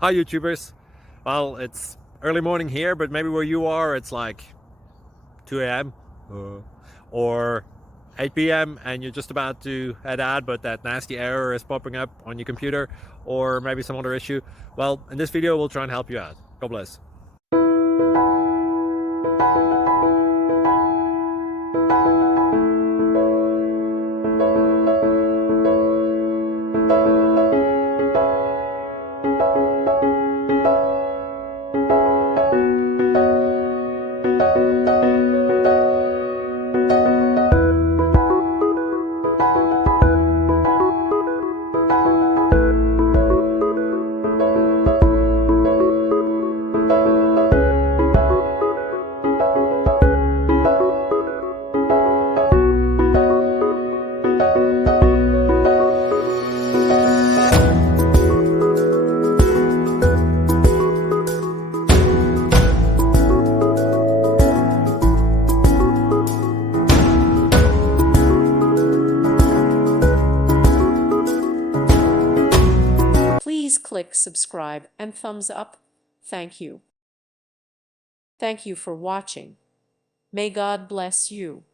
Hi YouTubers. Well, it's early morning here, but maybe where you are it's like 2 a.m. Or 8 p.m. and you're just about to head out, but that nasty error is popping up on your computer, or maybe some other issue. Well, in this video we'll try and help you out. God bless. Please click subscribe and thumbs up. Thank you. Thank you for watching. May God bless you.